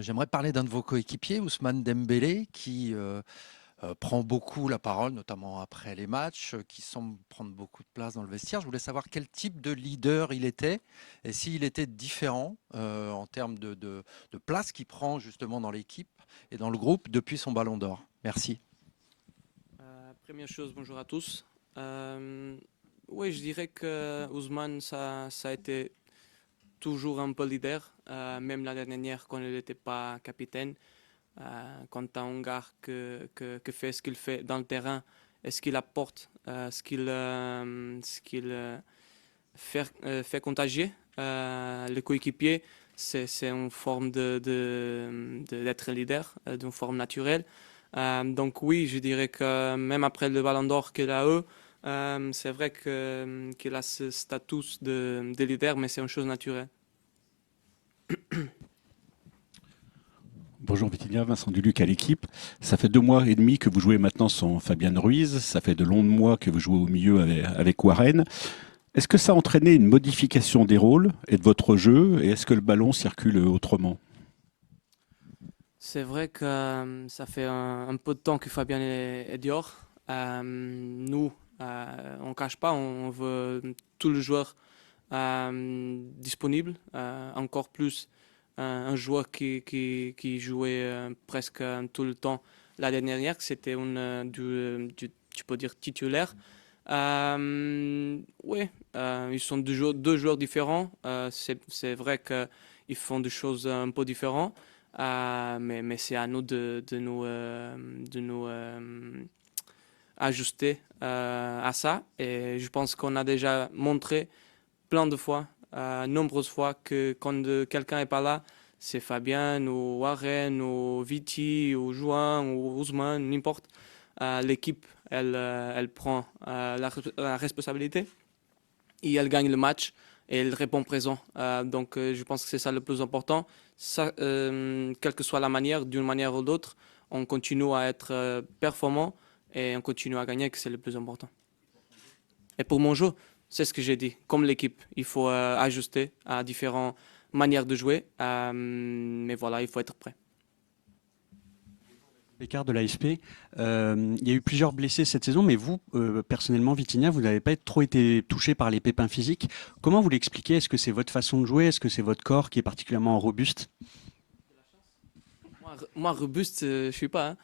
J'aimerais parler d'un de vos coéquipiers, Ousmane Dembélé, qui prend beaucoup la parole, notamment après les matchs, qui semble prendre beaucoup de place dans le vestiaire. Je voulais savoir quel type de leader il était et s'il était différent en termes de place qu'il prend justement dans l'équipe et dans le groupe depuis son ballon d'or. Merci. Première chose, bonjour à tous. Euh, oui, je dirais que Ousmane, ça a été toujours un peu leader, même l'année dernière quand il n'était pas capitaine. Quand tu as un gars que fait ce qu'il fait dans le terrain et ce qu'il apporte, ce qu'il fait contagier les coéquipiers, c'est une forme d'être un leader, d'une forme naturelle. Donc oui, je dirais que même après le Ballon d'Or qu'il a eu, c'est vrai qu'il a ce statut de leader, mais c'est une chose naturelle. Bonjour Vitinha, Vincent Duluc à l'équipe. Ça fait 2 mois et demi que vous jouez maintenant sans Fabian Ruiz. Ça fait de longs mois que vous jouez au milieu avec Warren. Est-ce que ça a entraîné une modification des rôles et de votre jeu? Et est-ce que le ballon circule autrement? C'est vrai que ça fait un peu de temps que Fabien est dehors. Nous, on ne cache pas, on veut tous les joueurs disponibles, encore plus un joueur qui jouait presque tout le temps l'année dernière, c'était tu peux dire, titulaire. Oui, ils sont deux joueurs différents. C'est vrai qu'ils font des choses un peu différentes. Mais c'est à nous de nous ajuster à ça. Et je pense qu'on a déjà montré plein de fois, nombreuses fois, que quand quelqu'un n'est pas là, c'est Fabien ou Warren ou Viti ou Juan ou Ousmane, n'importe. L'équipe, elle prend la responsabilité et elle gagne le match et elle répond présent. Donc je pense que c'est ça le plus important. Ça, quelle que soit la manière, d'une manière ou d'autre, on continue à être performant et on continue à gagner, que c'est le plus important. Et pour mon jeu, c'est ce que j'ai dit. Comme l'équipe, il faut ajuster à différentes manières de jouer. Mais voilà, il faut être prêt. L'écart de l'ASP. Il y a eu plusieurs blessés cette saison, mais vous, personnellement, Vitinha, vous n'avez pas trop été touché par les pépins physiques. Comment vous l'expliquez? Est-ce que c'est votre façon de jouer? Est-ce que c'est votre corps qui est particulièrement robuste? Moi robuste, je suis pas, hein.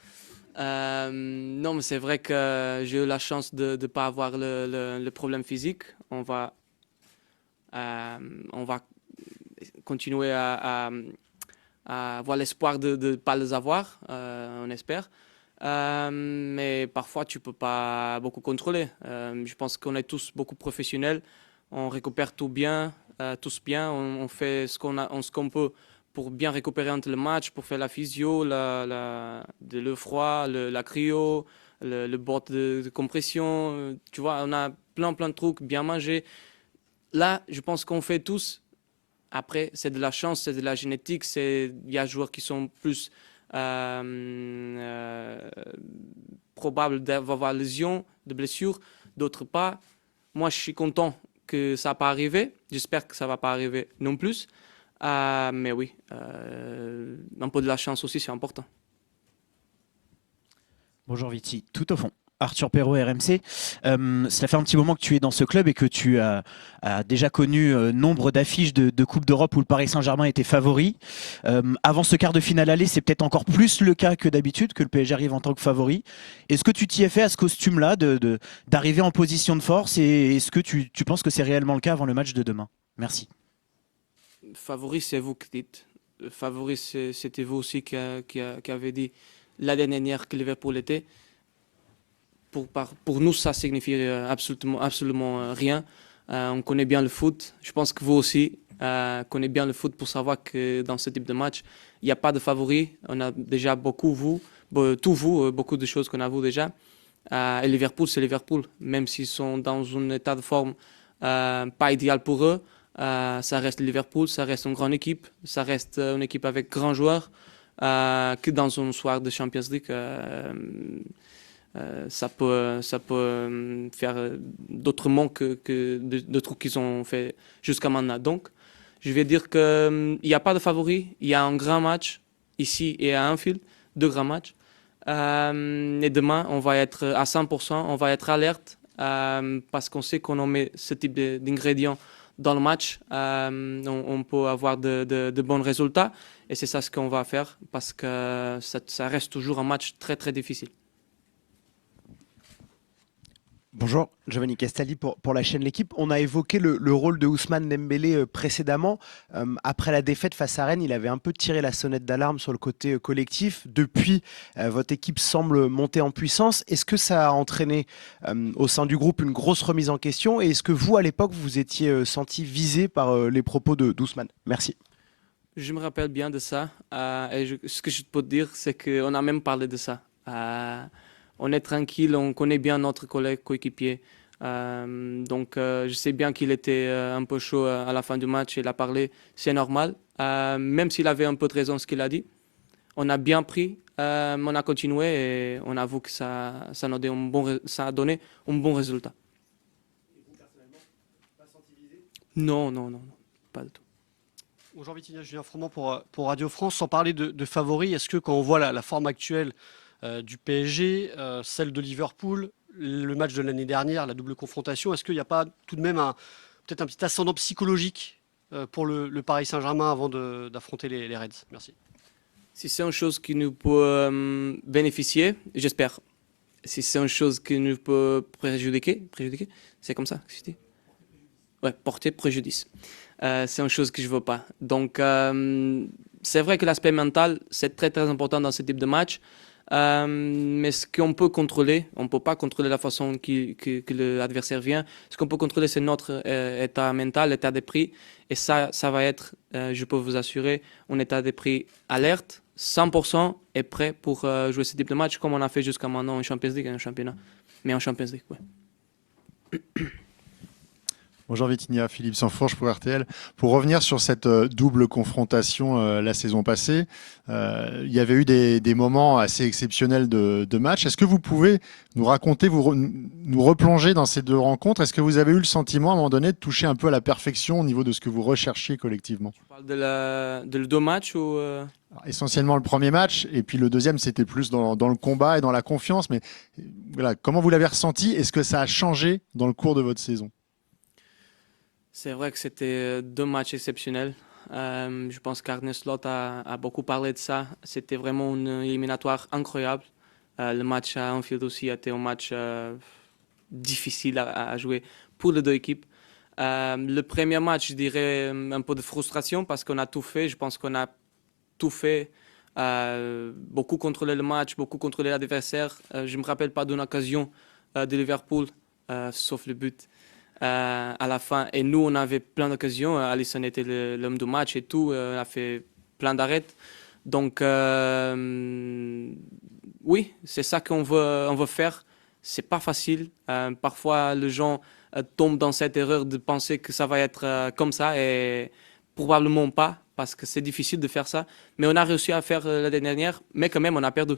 Non, mais c'est vrai que j'ai eu la chance de ne pas avoir le problème physique. On va continuer à avoir l'espoir de ne pas les avoir, on espère. Mais parfois, tu peux pas beaucoup contrôler. Je pense qu'on est tous beaucoup professionnels. On récupère tout bien, tous bien. On fait ce qu'on peut pour bien récupérer entre le match, pour faire la physio, le froid, la cryo, le bord de compression. Tu vois, on a plein de trucs, bien manger. Là, je pense qu'on fait tous. Après, c'est de la chance, c'est de la génétique. Il y a des joueurs qui sont plus euh, euh, probables d'avoir lésion, de blessure, d'autres pas. Moi, je suis content que ça n'a pas arrivé. J'espère que ça ne va pas arriver non plus. Mais oui, un peu de la chance aussi, c'est important. Bonjour Viti, tout au fond. Arthur Perrault, RMC. Cela fait un petit moment que tu es dans ce club et que tu as déjà connu nombre d'affiches de Coupe d'Europe où le Paris Saint-Germain était favori. Avant ce quart de finale aller, c'est peut-être encore plus le cas que d'habitude, que le PSG arrive en tant que favori. Est-ce que tu t'y es fait à ce costume-là d'arriver en position de force et est-ce que tu penses que c'est réellement le cas avant le match de demain? Merci. Favori, c'est vous qui dites. Favori, c'était vous aussi qui avez dit l'année dernière que Liverpool était. Pour nous, ça signifie absolument rien. On connaît bien le foot. Je pense que vous aussi connaissez bien le foot pour savoir que dans ce type de match, il n'y a pas de favori. On a déjà beaucoup de choses qu'on a vu déjà. Et Liverpool, c'est Liverpool. Même s'ils sont dans un état de forme pas idéal pour eux, ça reste Liverpool, ça reste une grande équipe, ça reste une équipe avec grands joueurs. Que dans un soir de Champions League, ça peut faire d'autrement que de trucs qu'ils ont fait jusqu'à maintenant. Donc, Je vais dire qu'il n'y a pas de favori. Il y a un grand match ici et à Anfield, 2 grands matchs. Et demain, on va être à 100%, on va être alerte parce qu'on sait qu'on en met ce type d'ingrédients dans le match. On peut avoir de bons résultats et c'est ça ce qu'on va faire parce que ça reste toujours un match très très difficile. Bonjour, Giovanni Castelli pour la chaîne L'équipe. On a évoqué le rôle de Ousmane Dembélé précédemment. Après la défaite face à Rennes, il avait un peu tiré la sonnette d'alarme sur le côté collectif. Depuis, votre équipe semble monter en puissance. Est-ce que ça a entraîné au sein du groupe une grosse remise en question? Et est-ce que vous, à l'époque, vous étiez senti visé par les propos d'Ousmane? Merci. Je me rappelle bien de ça. Ce que je peux te dire, c'est qu'on a même parlé de ça. On est tranquille, on connaît bien notre collègue coéquipier. Donc, je sais bien qu'il était un peu chaud à la fin du match. Il a parlé, c'est normal. Même s'il avait un peu de raison ce qu'il a dit. On a bien pris, on a continué et on avoue que ça a donné un bon résultat. Et vous, personnellement, pas senti visé? Non, pas du tout. Bonjour Vitinha, Julien Froment pour Radio France. Sans parler de favoris, est-ce que quand on voit la forme actuelle du PSG, celle de Liverpool, le match de l'année dernière, la double confrontation, est-ce qu'il n'y a pas tout de même peut-être un petit ascendant psychologique pour le Paris Saint-Germain avant d'affronter les Reds? Merci. Si c'est une chose qui nous peut bénéficier, j'espère. Si c'est une chose qui nous peut préjudiquer, c'est comme ça que je dis? Ouais, porter préjudice. C'est une chose que je ne veux pas. Donc, c'est vrai que l'aspect mental, c'est très très important dans ce type de match. Mais ce qu'on peut contrôler, on ne peut pas contrôler la façon que l'adversaire vient. Ce qu'on peut contrôler, c'est notre état mental, l'état d'esprit. Et ça va être, je peux vous assurer, un état d'esprit alerte, 100% et prêt pour jouer ce type de match, comme on a fait jusqu'à maintenant en Champions League et en championnat. Mais en Champions League, oui. Bonjour Vitinha, Philippe Sansfourche pour RTL. Pour revenir sur cette double confrontation la saison passée, il y avait eu des moments assez exceptionnels de match. Est-ce que vous pouvez nous raconter, nous replonger dans ces 2 rencontres? Est-ce que vous avez eu le sentiment à un moment donné de toucher un peu à la perfection au niveau de ce que vous recherchiez collectivement? Tu parles de 2 matchs ou Alors, essentiellement le premier match, et puis le deuxième, c'était plus dans le combat et dans la confiance. Mais voilà, comment vous l'avez ressenti? Est-ce que ça a changé dans le cours de votre saison? C'est vrai que c'était 2 matchs exceptionnels. Je pense qu'Arne Slot a beaucoup parlé de ça. C'était vraiment une éliminatoire incroyable. Le match à Anfield aussi a été un match difficile à jouer pour les 2 équipes. Le premier match, je dirais un peu de frustration parce qu'on a tout fait. Je pense qu'on a tout fait. Beaucoup contrôlé le match, beaucoup contrôlé l'adversaire. Je ne me rappelle pas d'une occasion de Liverpool, sauf le but. À la fin. Et nous, on avait plein d'occasions. Alisson était l'homme du match et tout. On a fait plein d'arrêts. Donc, oui, c'est ça qu'on veut faire. C'est pas facile. Parfois, les gens tombent dans cette erreur de penser que ça va être comme ça et probablement pas parce que c'est difficile de faire ça. Mais on a réussi à faire l'année dernière, mais quand même, on a perdu.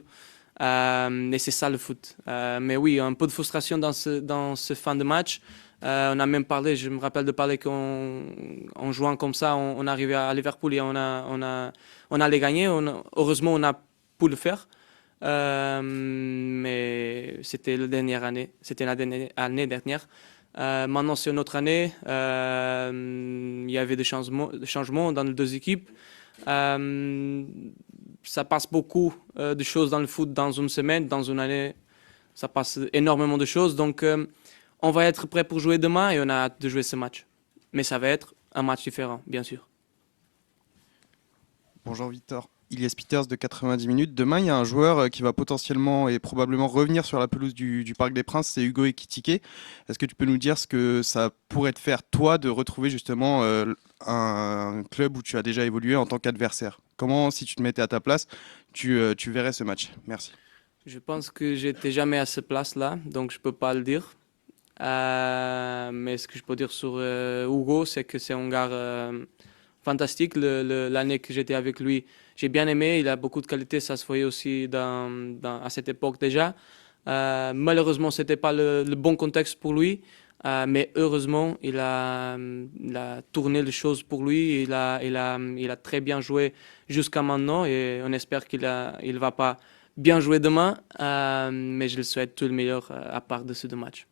Et c'est ça le foot. Mais oui, un peu de frustration dans ce fin de match. On a même parlé, je me rappelle de parler qu'en jouant comme ça, on arrivait à Liverpool et on allait gagner. Heureusement, on a pu le faire. Mais c'était la dernière année. C'était l'année dernière. Maintenant, c'est une autre année. Il y avait des changements dans les 2 équipes. Ça passe beaucoup de choses dans le foot dans une semaine, dans une année. Ça passe énormément de choses. Donc, on va être prêt pour jouer demain et on a hâte de jouer ce match. Mais ça va être un match différent, bien sûr. Bonjour Victor, Ilias Peters de 90 minutes. Demain, il y a un joueur qui va potentiellement et probablement revenir sur la pelouse du Parc des Princes, c'est Hugo Ekitike. Est-ce que tu peux nous dire ce que ça pourrait te faire, toi, de retrouver justement un club où tu as déjà évolué en tant qu'adversaire? Comment, si tu te mettais à ta place, tu verrais ce match? Merci. Je pense que j'étais jamais à cette place-là, donc je ne peux pas le dire. Mais ce que je peux dire sur Hugo, c'est que c'est un gars fantastique. L'année que j'étais avec lui, j'ai bien aimé. Il a beaucoup de qualités, ça se voyait aussi à cette époque déjà. Malheureusement, ce n'était pas le bon contexte pour lui. Mais heureusement, il a tourné les choses pour lui. Il a très bien joué jusqu'à maintenant et on espère qu'il ne va pas bien jouer demain. Mais je le souhaite tout le meilleur à part de ces 2 matchs.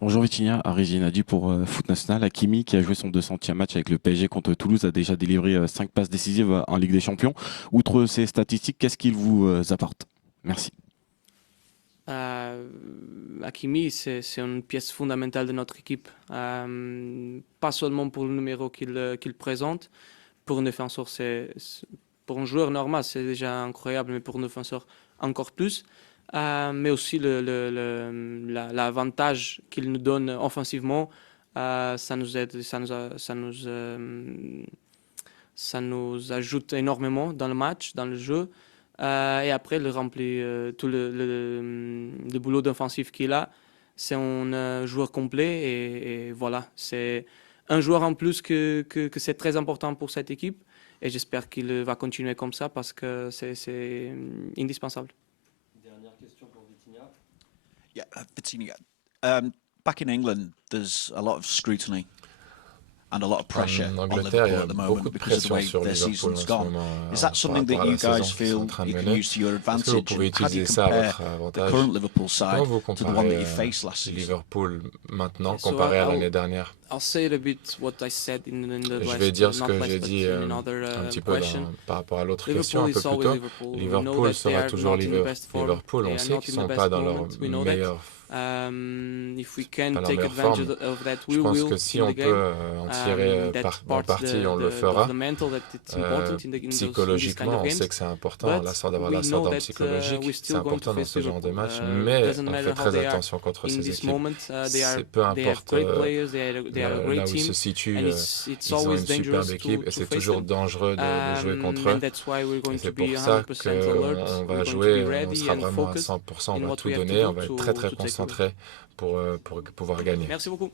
Bonjour Vitinha, Arizin Nadi pour Foot National. Hakimi, qui a joué son 200e match avec le PSG contre Toulouse, a déjà délivré 5 passes décisives en Ligue des Champions. Outre ces statistiques, qu'est-ce qu'il vous apporte? Merci. Hakimi, c'est une pièce fondamentale de notre équipe. Pas seulement pour le numéro qu'il présente. Pour un défenseur, pour un joueur normal, c'est déjà incroyable, mais pour un défenseur, encore plus. Mais aussi l'avantage qu'il nous donne offensivement, ça nous aide, ça nous ajoute énormément dans le match, dans le jeu. Et après, il remplit tout le boulot d'offensif qu'il a. C'est un joueur complet et voilà, c'est un joueur en plus que c'est très important pour cette équipe. Et j'espère qu'il va continuer comme ça parce que c'est indispensable. Yeah, Vitinha. Back in England, there's a lot of scrutiny and a lot of pressure En on Angleterre, il y Liverpool a at the beaucoup moment de because of the pression way sur their Liverpool en season's ce gone. moment Is that par something rapport that à you la saison guys qu'ils sont en feel train de you can mener. use to your Est-ce que vous advantage? pouvez And how do you utiliser ça à compare votre the avantage? current Liverpool Comment side vous to the one that comparez you faced last season? Liverpool maintenant So comparé à I'll- l'année dernière? I'll say a bit what I said in the Je last, vais dire ce not que last, j'ai but dit in another un petit peu question. par rapport à l'autre question Liverpool un peu is plus always tôt. Liverpool. We know Liverpool that they sera are toujours not in the best form. Liverpool. They On are sait not qu'ils in ne the sont best pas dans leur moment. We know that. meilleure If we can pas leur take meilleure advantage forme. of that, Je we pense will que si in on the game. peut en tirer parti, on le fera. Psychologiquement, on sait que c'est important, d'avoir l'ascendant psychologique, c'est important dans ce genre de match, mais on fait très attention contre ces équipes. C'est peu importe là où ils se situent, ils ont une superbe équipe et c'est toujours dangereux de jouer contre eux. Et c'est pour ça qu'on va jouer, on sera vraiment à 100%, on va tout donner, on va être très très concentré pour pouvoir gagner. Merci beaucoup.